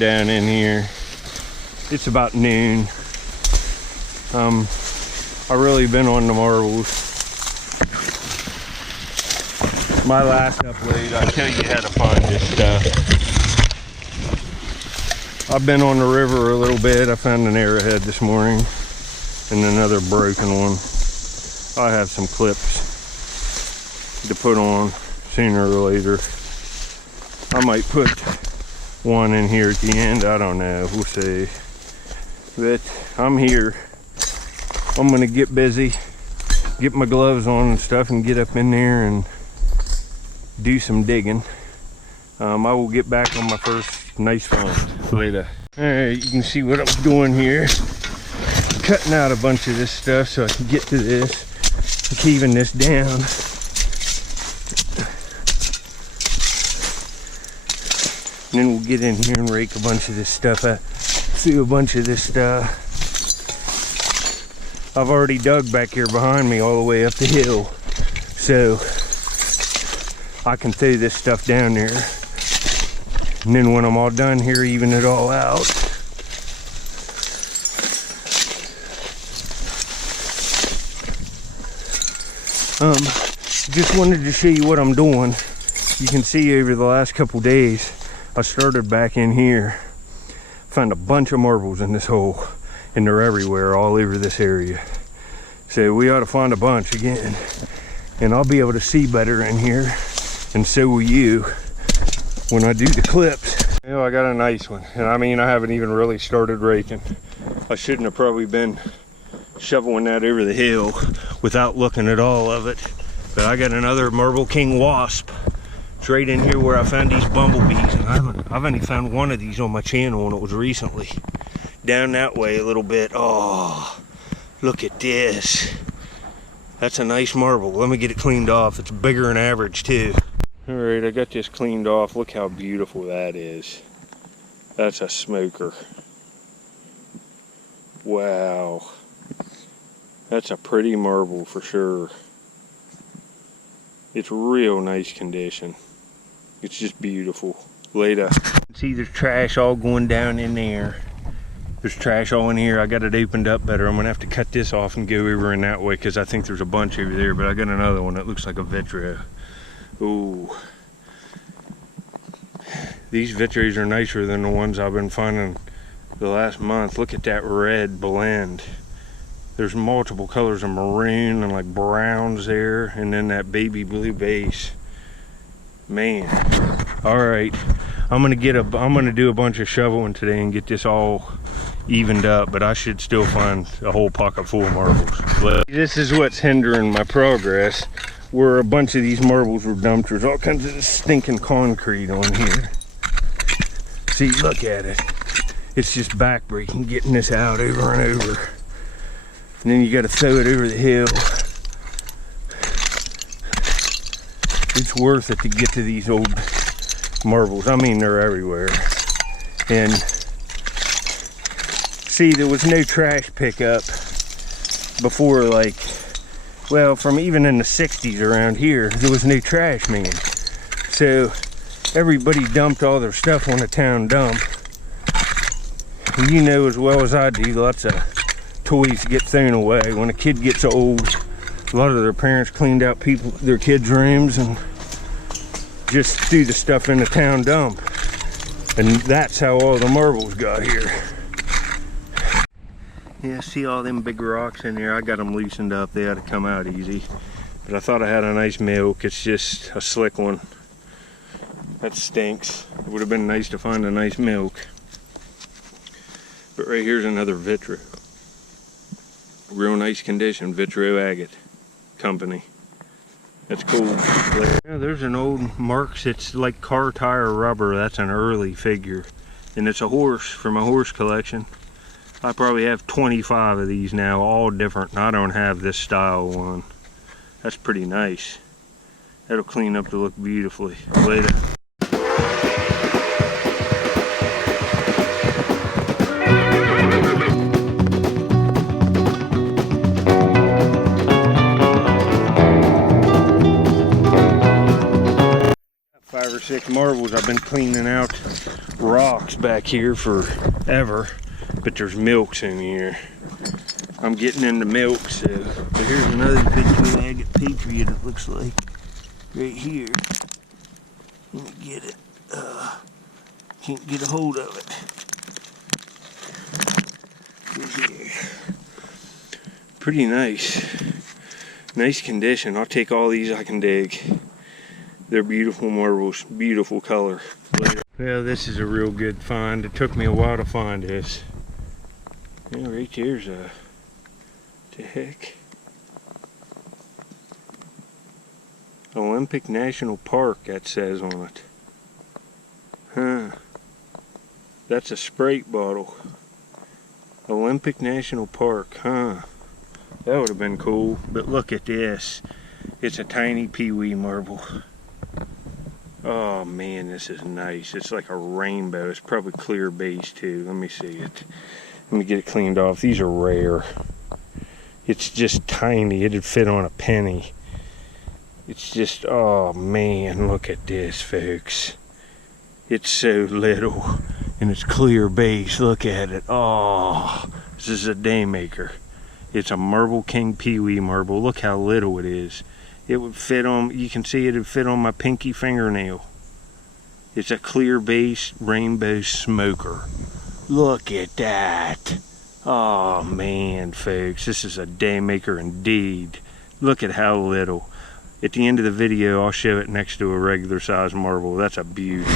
down in here. It's about noon. I really been on the marbles. My last upload, I'll tell you how to find this stuff. I've been on the river a little bit. I found an arrowhead this morning and another broken one. I have some clips to put on sooner or later. I might put one in here at the end. I don't know. We'll see. But I'm here. I'm gonna get busy, get my gloves on and stuff, and get up in there and do some digging. I will get back on my first nice find later. All right, you can see what I'm doing here. Cutting out a bunch of this stuff so I can get to this. I'm keeping this down. And then we'll get in here and rake a bunch of this stuff out. Through a bunch of this stuff. I've already dug back here behind me all the way up the hill, so I can throw this stuff down there, and then when I'm all done here, even it all out. Just wanted to show you what I'm doing. You can see over the last couple days, I started back in here, found a bunch of marbles in this hole. And they're everywhere, all over this area. So we ought to find a bunch again. And I'll be able to see better in here. And so will you when I do the clips. You know, I got a nice one. And I mean, I haven't even really started raking. I shouldn't have probably been shoveling that over the hill without looking at all of it. But I got another Marble King wasp. It's right in here where I found these bumblebees. And I've only found one of these on my channel, and it was recently. Down that way a little bit. Oh, look at this. That's a nice marble. Let me get it cleaned off. It's bigger than average too. All right, I got this cleaned off. Look how beautiful that is. That's a smoker. Wow. That's a pretty marble for sure. It's real nice condition. It's just beautiful. Later. See, there's trash all going down in there. There's trash all in here. I got it opened up better. I'm gonna have to cut this off and go over in that way because I think there's a bunch over there, but I got another one that looks like a vitro. Ooh. These vitros are nicer than the ones I've been finding the last month. Look at that red blend. There's multiple colors of maroon and like browns there, and then that baby blue base. Man. All right. I'm gonna do a bunch of shoveling today and get this all evened up, but I should still find a whole pocket full of marbles. This is what's hindering my progress, where a bunch of these marbles were dumped. There's all kinds of stinking concrete on here. See, look at it. It's just backbreaking getting this out over and over. And then you gotta throw it over the hill. It's worth it to get to these old marbles. I mean, they're everywhere. And see, there was no trash pickup before, like, well, from even in the 60s around here, there was no trash man. So everybody dumped all their stuff on a town dump. And you know as well as I do, lots of toys get thrown away. When a kid gets old, a lot of their parents cleaned out their kids' rooms and just threw the stuff in the town dump. And that's how all the marbles got here. Yeah, see all them big rocks in there? I got them loosened up. They ought to come out easy. But I thought I had a nice milk. It's just a slick one. That stinks. It would have been nice to find a nice milk. But right here's another vitro. Real nice condition, Vitro Agate Company. That's cool. Yeah, there's an old Marks. It's like car tire rubber. That's an early figure. And it's a horse for my horse collection. I probably have 25 of these now, all different. I don't have this style one. That's pretty nice. That'll clean up to look beautifully later. 5 or 6 marbles. I've been cleaning out rocks back here forever, but there's milks in here. I'm getting into milk, so. But here's another picture of agate patriot, it looks like, right here. Let me get it. Can't get a hold of it. Right here. Pretty nice. Nice condition. I'll take all these I can dig. They're beautiful marbles, beautiful color. Well, this is a real good find. It took me a while to find this. Yeah, right here's a, the heck? Olympic National Park, that says on it. Huh. That's a Sprite bottle. Olympic National Park, huh? That would have been cool, but look at this. It's a tiny peewee marble. Oh man, this is nice. It's like a rainbow. It's probably clear base too. Let me see it. Let me get it cleaned off. These are rare. It's just tiny. It'd fit on a penny. It's just, oh man, look at this, folks. It's so little and it's clear base. Look at it. Oh, this is a day maker. It's a Marble King peewee marble. Look how little it is. It would fit on, you can see it would fit on my pinky fingernail. It's a clear base rainbow smoker. Look at that. Oh man, folks, this is a day maker indeed. Look at how little. At the end of the video, I'll show it next to a regular size marble. That's a beauty.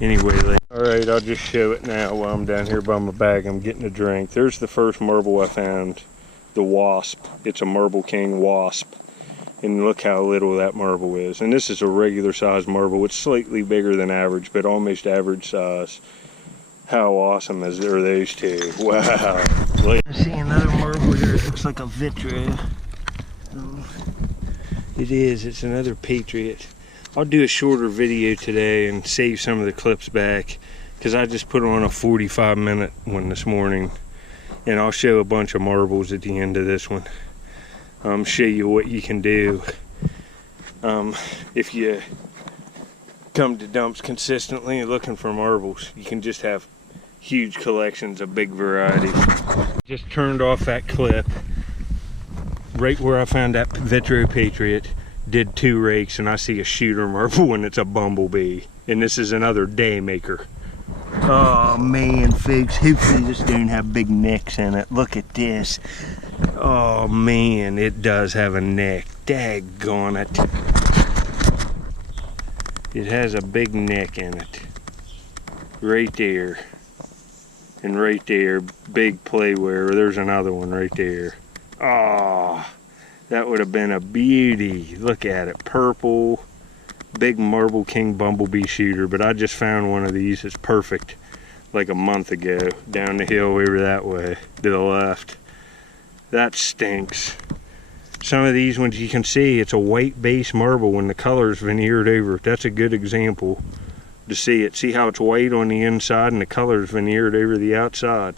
Anyway, alright, I'll just show it now while I'm down here by my bag. I'm getting a drink. There's the first marble I found. The wasp. It's a Marble King wasp. And look how little that marble is. And this is a regular size marble. It's slightly bigger than average, but almost average size. How awesome are those two? Wow. I see another marble here. It looks like a vitro. It is. It's another patriot. I'll do a shorter video today and save some of the clips back, because I just put on a 45-minute one this morning. And I'll show a bunch of marbles at the end of this one. Show you what you can do if you come to dumps consistently and looking for marbles. You can just have huge collections, a big variety. Just turned off that clip right where I found that Vitro Patriot. Did 2 rakes and I see a shooter marble and it's a bumblebee. And this is another day maker. Oh man, folks, hopefully this don't have big necks in it. Look at this. Oh man, it does have a neck. Daggone it. It has a big neck in it. Right there. And right there, big playware. There's another one right there. Oh, that would have been a beauty. Look at it, purple. Big Marble King bumblebee shooter, but I just found one of these. It's perfect. Like a month ago, down the hill over that way to the left. That stinks. Some of these ones you can see it's a white base marble when the color's veneered over. That's a good example to see it. See how it's white on the inside and the color's veneered over the outside.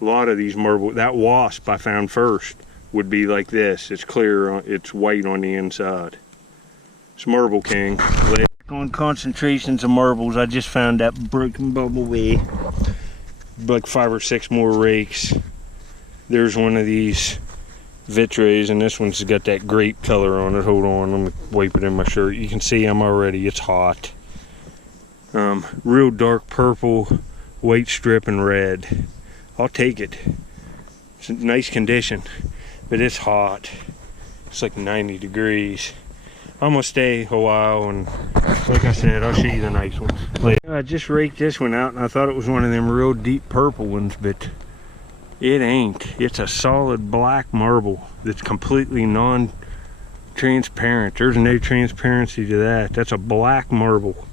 A lot of these marble, that wasp I found first would be like this. It's clear, it's white on the inside. It's Marble King. On concentrations of marbles, I just found that broken bumblebee. Like 5 or 6 more rakes. There's one of these Vitros, and this one's got that grape color on it. Hold on, let me wipe it in my shirt. You can see I'm already, it's hot. Real dark purple, white strip, and red. I'll take it. It's in nice condition, but it's hot. It's like 90 degrees. I'm gonna stay a while, and like I said, I'll show you the nice ones later. I just raked this one out and I thought it was one of them real deep purple ones, but it ain't. It's a solid black marble that's completely non-transparent. There's no transparency to that. That's a black marble.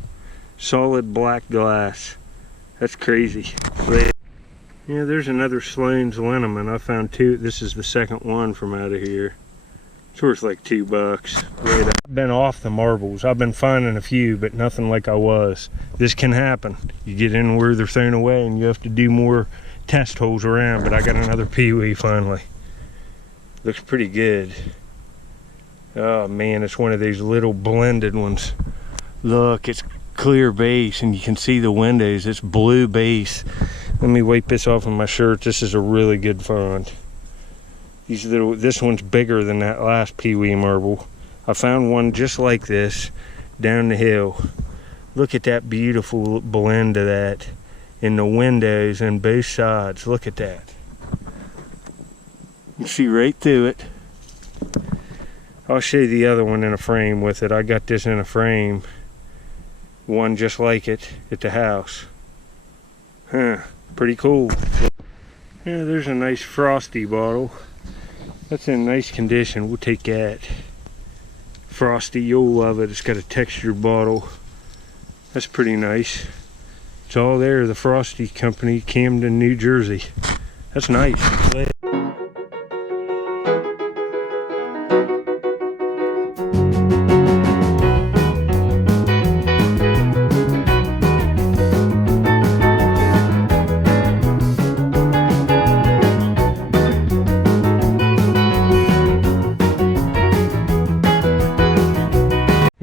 Solid black glass. That's crazy. Yeah, there's another Sloan's liniment. I found 2. This is the second one from out of here. It's worth like $2. I've been off the marbles. I've been finding a few, but nothing like I was. This can happen. You get in where they're thrown away and you have to do more test holes around, but I got another peewee finally. Looks pretty good. Oh man, it's one of these little blended ones. Look, it's clear base and you can see the windows. It's blue base. Let me wipe this off of my shirt. This is a really good find. This one's bigger than that last peewee marble. I found one just like this down the hill. Look at that beautiful blend of that in the windows on both sides. Look at that. You can see right through it. I'll show you the other one in a frame with it. I got this in a frame. One just like it at the house. Huh, pretty cool. Yeah, there's a nice frosty bottle. That's in nice condition. We'll take that. Frosty, you'll love it. It's got a textured bottle. That's pretty nice. It's all there, the Frosty Company, Camden, New Jersey. That's nice.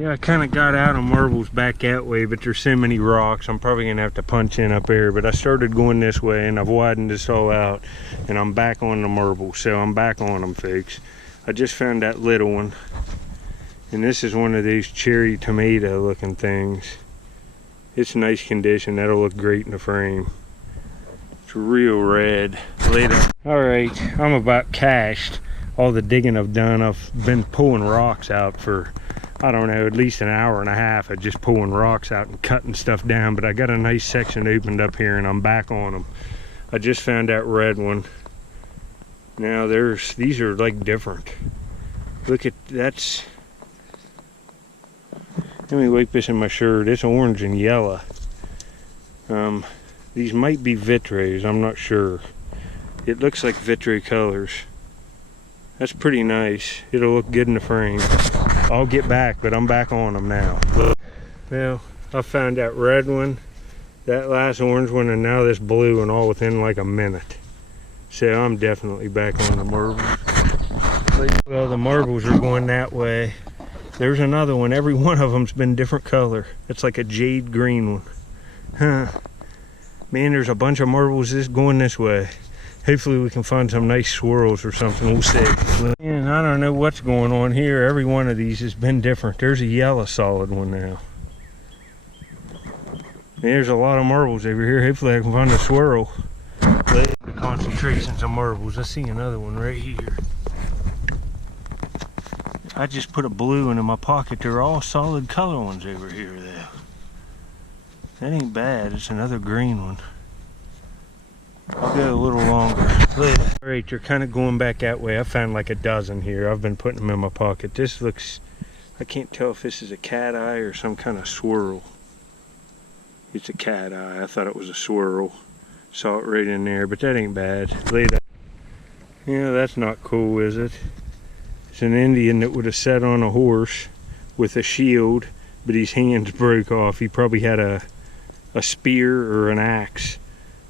I kind of got out of marbles back that way, but there's so many rocks I'm probably gonna have to punch in up there. But I started going this way and I've widened this all out and I'm back on the marbles, so I'm back on them, folks. I just found that little one, and this is one of these cherry tomato looking things. It's nice condition. That'll look great in the frame. It's real red. Later. All right, I'm about cashed. All the digging I've done, I've been pulling rocks out for, I don't know, at least an hour and a half of just pulling rocks out and cutting stuff down. But I got a nice section opened up here and I'm back on them. I just found that red one. Now these are like different. Look at, that's, let me wipe this in my shirt. It's orange and yellow. These might be vitros, I'm not sure. It looks like vitro colors. That's pretty nice. It'll look good in the frame. I'll get back, but I'm back on them now. Well, I found that red one, that last orange one, and now this blue one, all within like a minute. So I'm definitely back on the marbles. Well, the marbles are going that way. There's another one. Every one of them's been different color. It's like a jade green one. Huh. Man, there's a bunch of marbles going this way. Hopefully we can find some nice swirls or something. We'll see. And I don't know what's going on here. Every one of these has been different. There's a yellow solid one now. There's a lot of marbles over here. Hopefully I can find a swirl. The concentrations of marbles. I see another one right here. I just put a blue one in my pocket. They're all solid color ones over here though. That ain't bad. It's another green one. I'll go a little longer. All right, you're kind of going back that way. I found like a dozen here. I've been putting them in my pocket. This looks, I can't tell if this is a cat eye or some kind of swirl. It's a cat eye. I thought it was a swirl. Saw it right in there, but that ain't bad. Yeah, that's not cool, is it? It's an Indian that would have sat on a horse with a shield, but his hands broke off. He probably had a spear or an axe.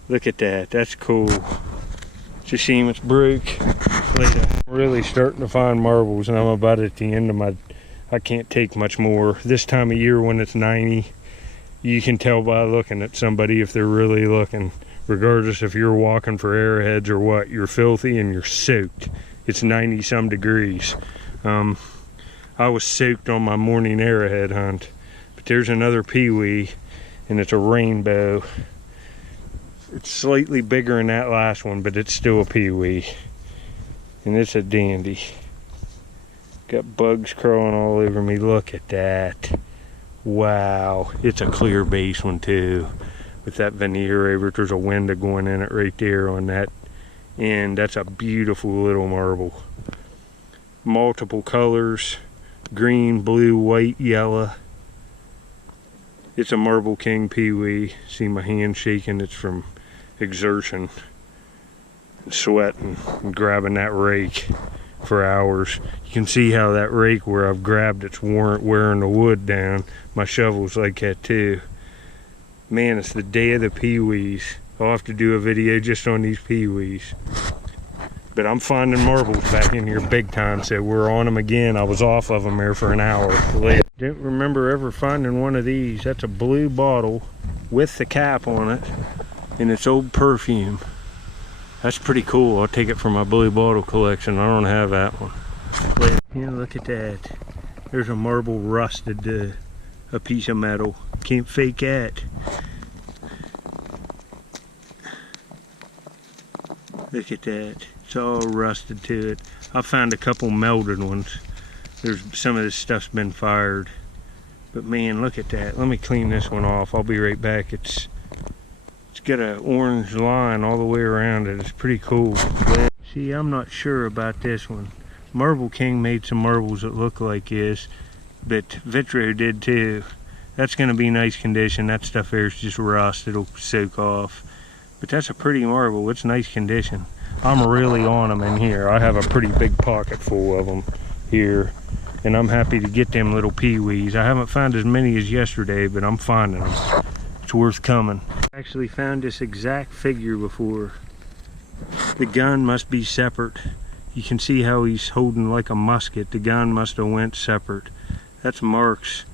Look at that, that's cool. It's a shame it's broke. I'm really starting to find marbles and I'm about at the end of my, I can't take much more. This time of year when it's 90, you can tell by looking at somebody if they're really looking. Regardless if you're walking for arrowheads or what, you're filthy and you're soaked. It's 90 some degrees. I was soaked on my morning arrowhead hunt. But there's another peewee and it's a rainbow. It's slightly bigger than that last one, but it's still a peewee. And it's a dandy. Got bugs crawling all over me. Look at that. Wow. It's a clear base one too. With that veneer over it, there's a window going in it right there on that. And that's a beautiful little marble. Multiple colors. Green, blue, white, yellow. It's a Marble King peewee. See my hand shaking, it's from exertion and sweating and grabbing that rake for hours. You can see how that rake where I've grabbed it's wearing the wood down. My shovel's like that too. Man, it's the day of the peewees. I'll have to do a video just on these peewees. But I'm finding marbles back in here big time, so we're on them again. I was off of them there for an hour. Didn't remember ever finding one of these. That's a blue bottle with the cap on it, and it's old perfume. That's pretty cool. I'll take it for my blue bottle collection. I don't have that one. Yeah, look at that. There's a marble rusted to a piece of metal. Can't fake that. Look at that. It's all rusted to it. I found a couple melted ones. There's some of this stuff's been fired. But man, look at that. Let me clean this one off. I'll be right back. It's got an orange line all the way around it. It's pretty cool. See, I'm not sure about this one. Marble King made some marbles that look like this, but Vitro did too. That's going to be nice condition. That stuff there is just rust. It'll soak off. But that's a pretty marble. It's nice condition. I'm really on them in here. I have a pretty big pocket full of them here, and I'm happy to get them little peewees. I haven't found as many as yesterday, but I'm finding them. It's worth coming. I actually found this exact figure before. The gun must be separate. You can see how he's holding like a musket. The gun must have went separate. That's marks.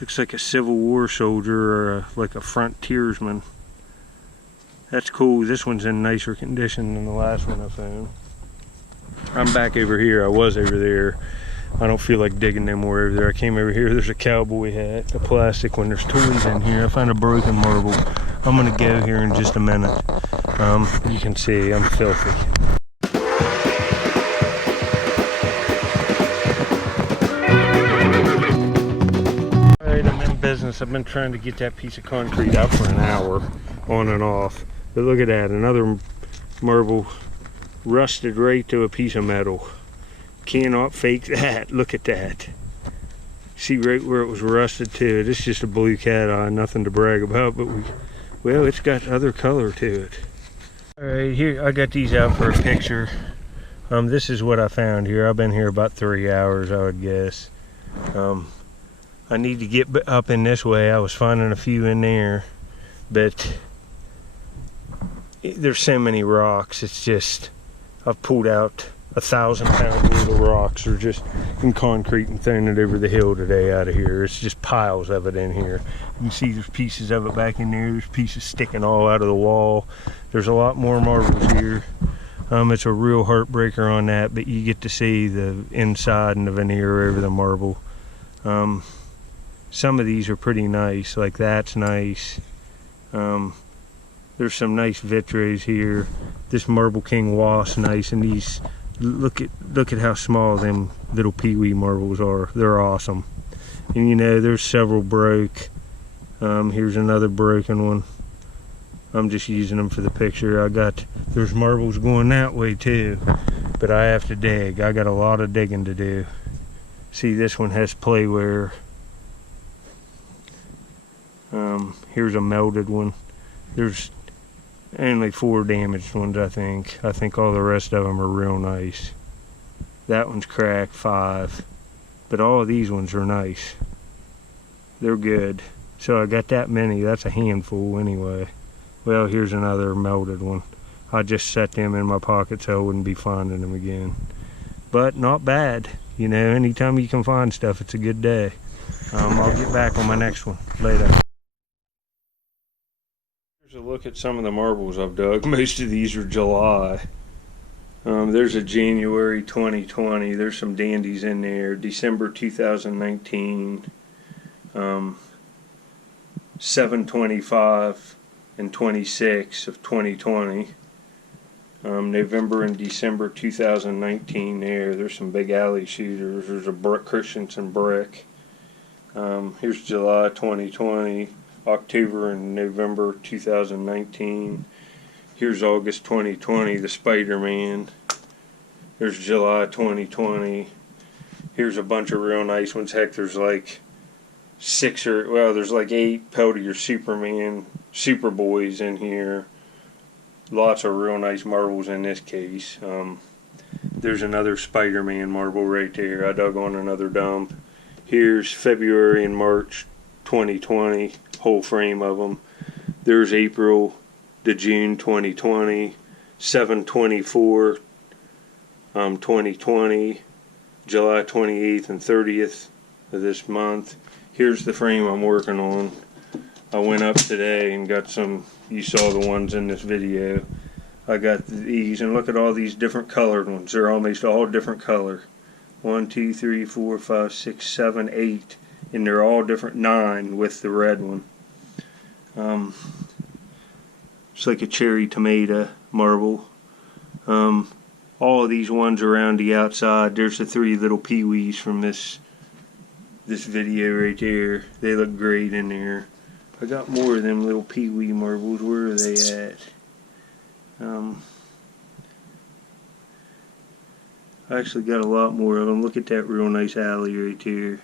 Looks like a Civil War soldier or like a frontiersman. That's cool. This one's in nicer condition than the last one I found. I'm back over here. I was over there. I don't feel like digging no more over there. I came over here. There's a cowboy hat, a plastic one. There's toys in here. I found a broken marble. I'm gonna go here in just a minute. You can see I'm filthy. Alright, I'm in business. I've been trying to get that piece of concrete out for an hour, on and off. But look at that, another marble rusted right to a piece of metal. Cannot fake that. Look at that. See right where it was rusted to. It's just a blue cat eye, nothing to brag about, but well, it's got other color to it. Alright, here I got these out for a picture. This is what I found here. I've been here about 3 hours, I would guess. I need to get up in this way. I was finding a few in there, but there's so many rocks. It's just, I've pulled out 1,000 pounds worth of rocks or just in concrete and thrown it over the hill today out of here. It's just piles of it in here. You can see there's pieces of it back in there. There's pieces sticking all out of the wall. There's a lot more marbles here. It's a real heartbreaker on that, but you get to see the inside and the veneer over the marble. Some of these are pretty nice, like that's nice. There's some nice vitros here. This Marble King wasp nice, and these, look at how small them little peewee marbles are. They're awesome. And you know, there's several broke. Here's another broken one. I'm just using them for the picture. There's marbles going that way too, but I have to dig. I got a lot of digging to do. See, this one has play wear. Here's a melted one. There's only 4 damaged ones, I think. I think all the rest of them are real nice. That one's cracked 5, but all of these ones are nice. They're good. So I got that many. That's a handful anyway. Well, here's another melted one. I just set them in my pocket so I wouldn't be finding them again. But not bad. You know, anytime you can find stuff, it's a good day. I'll get back on my next one later. Here's a look at some of the marbles I've dug. Most of these are July. There's a January 2020. There's some dandies in there. December 2019. 7/25 and 26 of 2020. November and December 2019 there's some big alley shooters. There's a Christensen brick. Here's July 2020, October and November 2019. Here's August 2020, the Spider-Man. There's July 2020. Here's a bunch of real nice ones. Heck, there's like 8 Peltier Superman Superboys in here. Lots of real nice marbles in this case. There's another Spider-Man marble right there. I dug on another dump. Here's February and March 2020, whole frame of them. There's April to June 2020, 7/24 2020, July 28th and 30th of this month. Here's the frame I'm working on. I went up today and got some, you saw the ones in this video. I got these, and look at all these different colored ones. They're almost all different color. 1, 2, 3, 4, 5, 6, 7, 8, and they're all different. 9 with the red one. It's like a cherry tomato marble. All of these ones around the outside. There's the 3 little peewees from this video right there. They look great in there. I got more of them little peewee marbles. Where are they at? I actually got a lot more of them. Look at that real nice alley right there.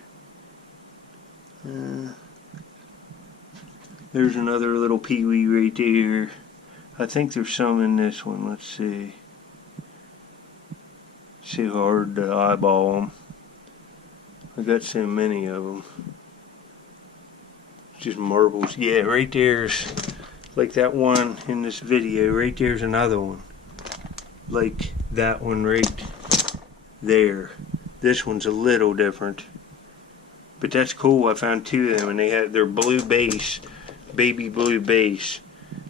There's another little peewee right there. I think there's some in this one. Let's see. See how hard to eyeball them. I got so many of them. Just marbles. Yeah, right there's like that one in this video. Right there's another one. Like that one right there. This one's a little different. But that's cool. I found 2 of them and they had their blue base. Baby blue base.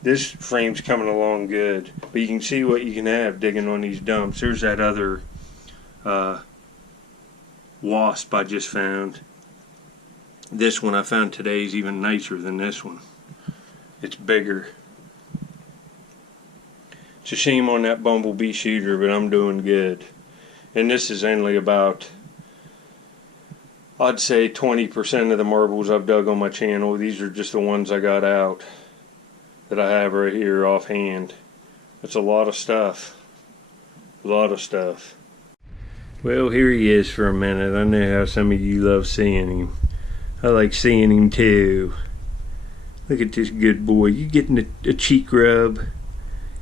This frame's coming along good. But you can see what you can have digging on these dumps. There's that other wasp I just found. This one I found today is even nicer than this one. It's bigger. It's a shame on that bumblebee shooter, but I'm doing good. And this is only about, I'd say 20% of the marbles I've dug on my channel. These are just the ones I got out that I have right here offhand. That's a lot of stuff. A lot of stuff. Well, here he is for a minute. I know how some of you love seeing him. I like seeing him too. Look at this good boy. You getting a cheek rub?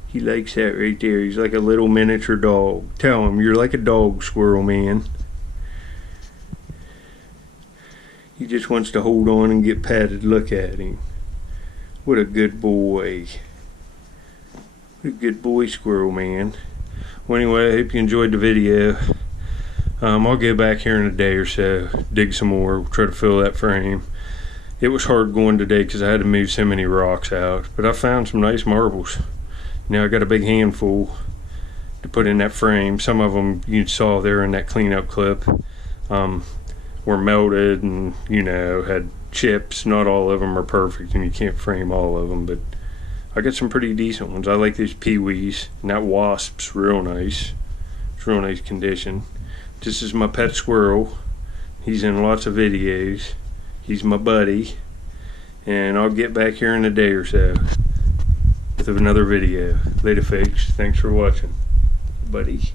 He likes that right there. He's like a little miniature dog. Tell him you're like a dog, Squirrel Man. He just wants to hold on and get patted. Look at him. What a good boy. What a good boy, Squirrel Man. Well, anyway, I hope you enjoyed the video. I'll go back here in a day or so, dig some more, try to fill that frame. It was hard going today because I had to move so many rocks out, but I found some nice marbles. Now I got a big handful to put in that frame. Some of them you saw there in that cleanup clip were melted and, you know, had chips. Not all of them are perfect and you can't frame all of them, but I got some pretty decent ones. I like these peewees, and that wasp's real nice. It's real nice condition. This is my pet squirrel. He's in lots of videos. He's my buddy. And I'll get back here in a day or so with another video. Later, folks. Thanks for watching, buddy.